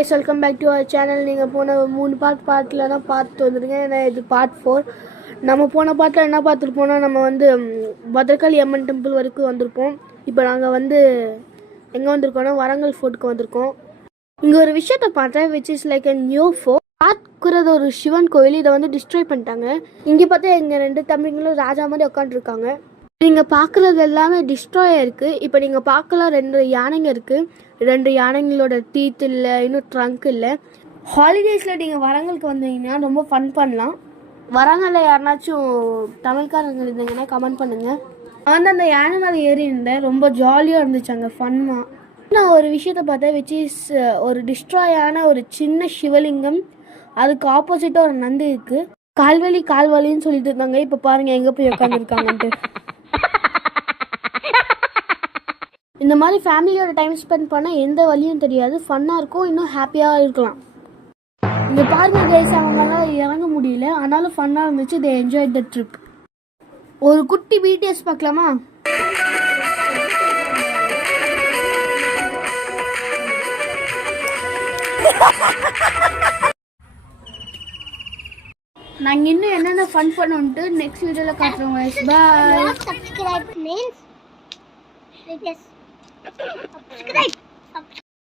guys, welcome back to our channel. நீங்கள் போன 3 பார்ட்டில் தான் பார்த்து வந்துருங்க. ஏன்னா இது பார்ட் 4. நம்ம போன பார்ட்டில் என்ன பார்த்துருப்போம்னா, நம்ம வந்து பத்ரகாளி அம்மன் டெம்பிள் வரைக்கும் வந்திருப்போம். இப்போ நாங்கள் வந்து எங்கே வந்திருக்கோம்னா வரங்கல் ஃபோர்ட்டுக்கு வந்திருக்கோம். இங்கே ஒரு விஷயத்த பார்த்தேன், which is like a new fort. பார்க்குறது ஒரு சிவன் கோவில். இதை வந்து டிஸ்ட்ராய் பண்ணிட்டாங்க. இங்கே பார்த்தா எங்கள் 2 தம்பிங்களும் ராஜா மாதிரி உட்காந்துருக்காங்க. நீங்கள் பார்க்குறது எல்லாமே டிஸ்ட்ராய் இருக்குது. இப்போ நீங்கள் பார்க்கலாம் 2 யானைங்க இருக்குது. 2 யானைங்களோட டீத் இல்லை, இன்னும் ட்ரங்க் இல்லை. ஹாலிடேஸில் நீங்கள் வரங்களுக்கு வந்தீங்கன்னா ரொம்ப ஃபன் பண்ணலாம். வரங்களில் யாருனாச்சும் தமிழ்காரங்க இருந்தீங்கன்னா கமெண்ட் பண்ணுங்கள். நான் வந்து அந்த யானை மேலே ஏறி இருந்தேன். ரொம்ப ஜாலியாக இருந்துச்சு அங்கே ஃபன்னாக. நான் ஒரு விஷயத்தை பார்த்தேன், விச் இஸ் ஒரு டிஸ்ட்ராயான ஒரு சின்ன சிவலிங்கம். அதுக்கு ஆப்போசிட்டாக ஒரு நந்தி இருக்குது. கால்வலின்னு சொல்லிட்டு இருந்தாங்க. இப்போ பாருங்கள் எங்கே போய் உட்காந்துருக்காங்கன்ட்டு. இந்த மாதிரி ஃபேமிலியோட டைம் ஸ்பெண்ட் பண்ண எந்த வழியும் தெரியாது, ஃபன்னாக இருக்கும், இன்னும் ஹாப்பியாக இருக்கலாம். இந்த பாருங்க கைஸ், அவங்களால இறங்க முடியல, ஆனாலும் ஃபன்னாக இருந்துச்சு. They enjoy the trip. ஒரு குட்டி பிடிஎஸ் பார்க்கலாமா? நாங்கள் இன்னும் என்னென்ன ஃபன் பண்ணோன்ட்டு நெக்ஸ்ட் வீடியோவில் காட்டுறோம் கைஸ். பாய். Subscribe means subscribe.